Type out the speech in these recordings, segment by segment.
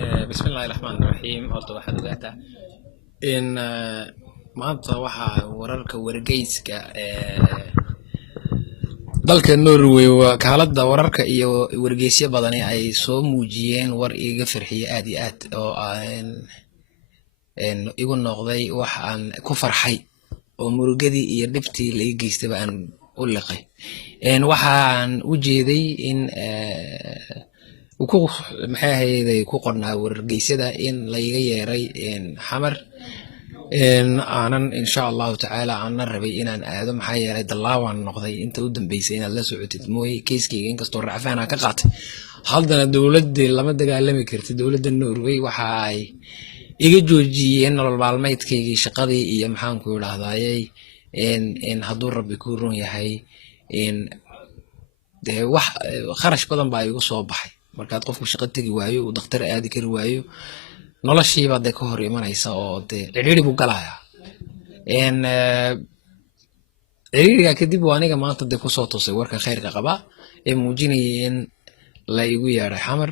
بسم الله الرحمن الرحيم horta waxaad ogaataa in maanta waxa wararka wargeyska dalka Norway wakaalada wararka iyo wargeysyo badan ay soo muujiyeen war iga farxiye aad iyo aad oo igu noqday wax aan ku farxay oo murugadii iyo dhibtii la geystay aan u liqay waxaan u jeeday in maxay ahayd ku qornaa wargeysyada in la iga yeeray xamar aanan insha Allah taala aan rabay inaan aado maxay yeelay dalaawaan noqday inta u dambeysay inaad la socotid mooy keiskeyga inkastoo racfaan ka qaatay haddana dawladda lama dagaalami kartid dawladda Norway waxa ay iga joojiyeen nolol maalmeedkaygii shaqadii iyo maxaan ku yiraahdaayay in hadduu rabbi ku roon yahay wax kharash badan baa igu soo baxay markaad qofku shaqo tagi waayo uu dhakhtar aadi kari waayo noloshiiba ka hor imanaysa oo ciriiri buu galaya ciriiriga kadib waa aniga maanta ku soo toosay warka khayrka qaba ee muujinaya in la igu yeeray xamar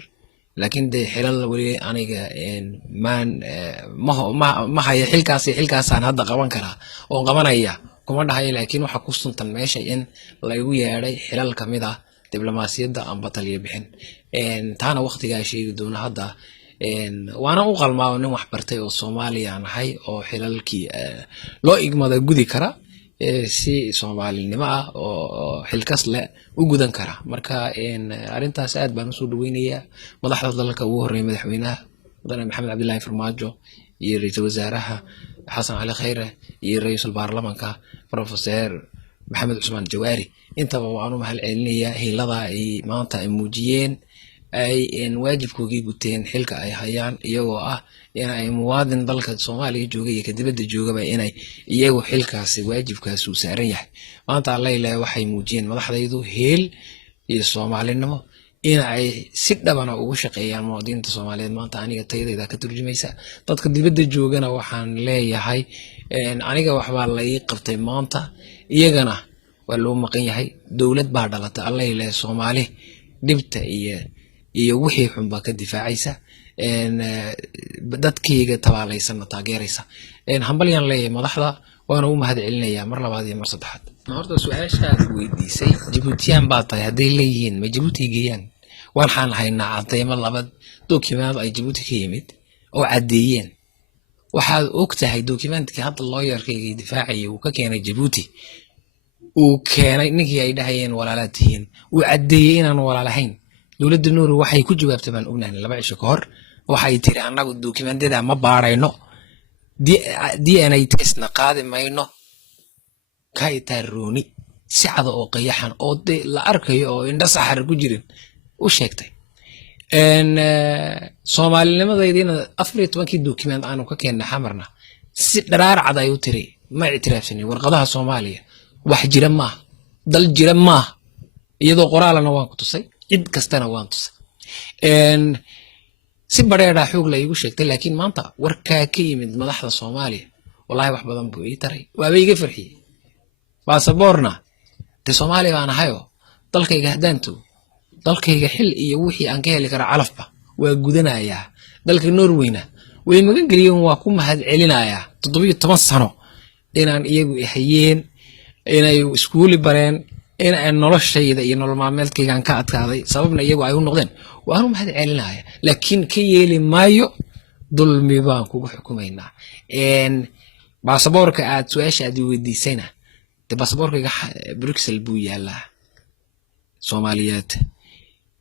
laakiin xilal wali aniga ma haya xilkaasaan hadda qaban karaa oo qabanaya kuma dhahay laakiin waxa ku suntan meesha in la igu yeeray xilal kamid ah diblomaasiyadda amba taliye bixin taana waqtigaa sheegi doona hadda waana u qalmaa nin wax bartay oo Soomaaliya ahay oo xilalkii loo igmada gudi kara si Soomaalinimo ah oo xilkas leh u gudan kara marka arintaas aad baan u soo dhaweynayaa madaxda dalka ugu horeeyay madaxweynaha mudane Maxamed Cabdullaahi Farmaajo iyo ra'iisul wasaaraha Xasan Cali Khayre iyo ra'iisul baarlamaanka Professor Maxamed Cusmaan Jawaari intaba waan u mahad celinayaa hilada ay maanta ay muujiyeen ay waajibkoodii guteen xilka ay hayaan iyagoo ah in ay muwaadin dalka Soomaaliya joogay iyo dibadda joogaba inay iyagu xilkaasi waajibkaas u saaran yahay maanta Allah ilaahay waxay muujiyeen madaxdaydu heel iyo Soomaalinimo in ay si dhabana ugu shaqeeyaan muwaadiniinta Soomaaliyeed maanta aniga tayadayda ka turjumaysa dadka dibadda joogana waxaan leeyahay aniga waxba la ii qabtay maanta iyagana waa loo maqan yahay dawlad baa dhalatay Allah ilaahay Soomaali dhibta iyo wixii xun baa ka difaacaysa dadkayga tabaalaysan taageeraysa hambalyan leeyahay madaxda waana u mahad celinayaa mar labaad iyo mar saddexaad horta su'aashaad weydiisay Djiboutiyan baa tahay haday leeyihiin ma Djibouti geeyaan waxaan haynaa cadeymo laba document ay Djibouti ka yimid oo cadeeyeen waxaad ogtahay documentka hadda lawyer-kayga difaacay uu ka keenay Djibouti uu keenay ninkii ay dhahayeen walaalaatihiin uu cadeeyay inaan walaalahayn dawladda Norway waxay ku jawaabtay baan ognahay laba cisho ka hor waxay tiri anagu documentada ma baarayno DNA test na qaadi mayno kaytarooni si cad oo qayaxan oo la arkayo oo indha saxar ku jirin u sheegtay Soomaalinimadeedina 14 document aanu ka keenay xamarna si dharaar cad ay u tiri ma ictiraafsani warqadaha Soomaaliya wax jira ma dal jira ma iyadoo qoraalana waan ku tusay cid kastana waan tusay si bareera xoog la igu sheegtay laakiin maanta warka ka yimid madaxda Soomaaliya wallahi wax badan buu ii taray waa bay iga farxiyay baasaboorna Soomaaliya baan ahayo dalkayga hadaanto dalkayga xil iyo wixii aan ka heli kara calafba waa gudanayaa dalka Norwayna way magan galiyeen waa ku mahad celinayaa 17 sano inaan iyagu hayeen inay iskuul bareen in ay noloshayda iyo nolol maalmeedkayga ka adkaaday sababna iyagu ay u noqdeen waan u mahad celinayaa laakiin ka yeeli maayo dulmi baan kugu xukumaynaa baasaboorka aad su'aashaad weydiisayna baasaboorkayga Brussels buu yaalaa Soomaaliyeed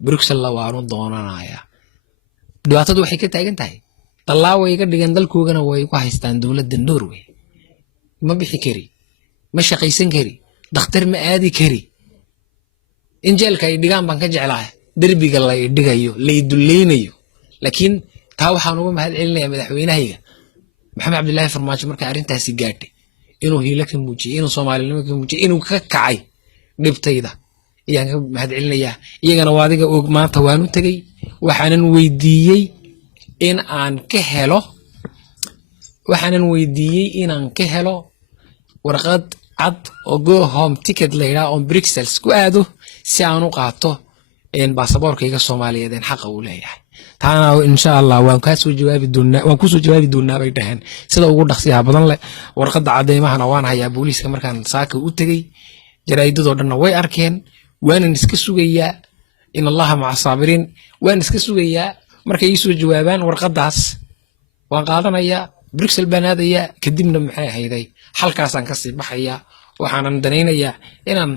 Brussels la waanu doonanayaa dhibaatadu waxay ka taagan tahay talaaway ka dhigan dalkoogana way ku haystaan dawladda Norway ma bixi kari ma shaqaysan kari dhakhtar ma aadi kari injeelka ay dhigaan baan ka jeclahay darbiga la dhigayo la iduleynayo laakiin taa waxaan uga mahad celinayaa madaxweynahayga Maxamed Cabdullaahi Farmaajo marka arintaasi gaartay inuu hiila ka muujiyay inuu Soomaalinimo ka muujiyay inuu ka kacay dhibtayda iyaan ka mahad celinayaa iyagana waadiga og maanta waan u tagay waxaanan weydiiyay in aan ka helo warqad cad oo go home ticket leeyahay oo Brussels ku aado si aan u qaato baasaboorkayga Soomaaliyeed xaq u leeyahay taana insha Allah waan ka soo jawaabi doonaa waan ku soo jawaabi doonaa bay dhahan sida ugu dhaqsiyaha badan leh warqadda cadeymahana waan hayaa booliiska markaan saaka u tagay jaraa'idadoo dhanna way arkeen waanan iska sugayaa in allaha maca saabiriin waan iska sugayaa markay ii soo jawaabaan warqaddaas waan qaadanayaa Brussels baan aadayaa kadibna maxay ahayday halkaasaan ka sii baxayaa waxaanan danaynayaa inaan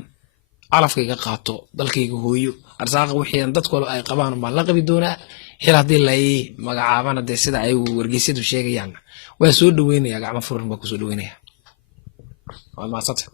calafkayga qaato dalkayga hooyo arsaaqa wixii aan dadku ay qabaan baan la qabi doonaa xil haddii la ii magacaabana dee sida ay wargeysyadu sheegayaan waa soo dhaweynayaa gacmo furan baa ku soo dhaweynayaa waa maasanta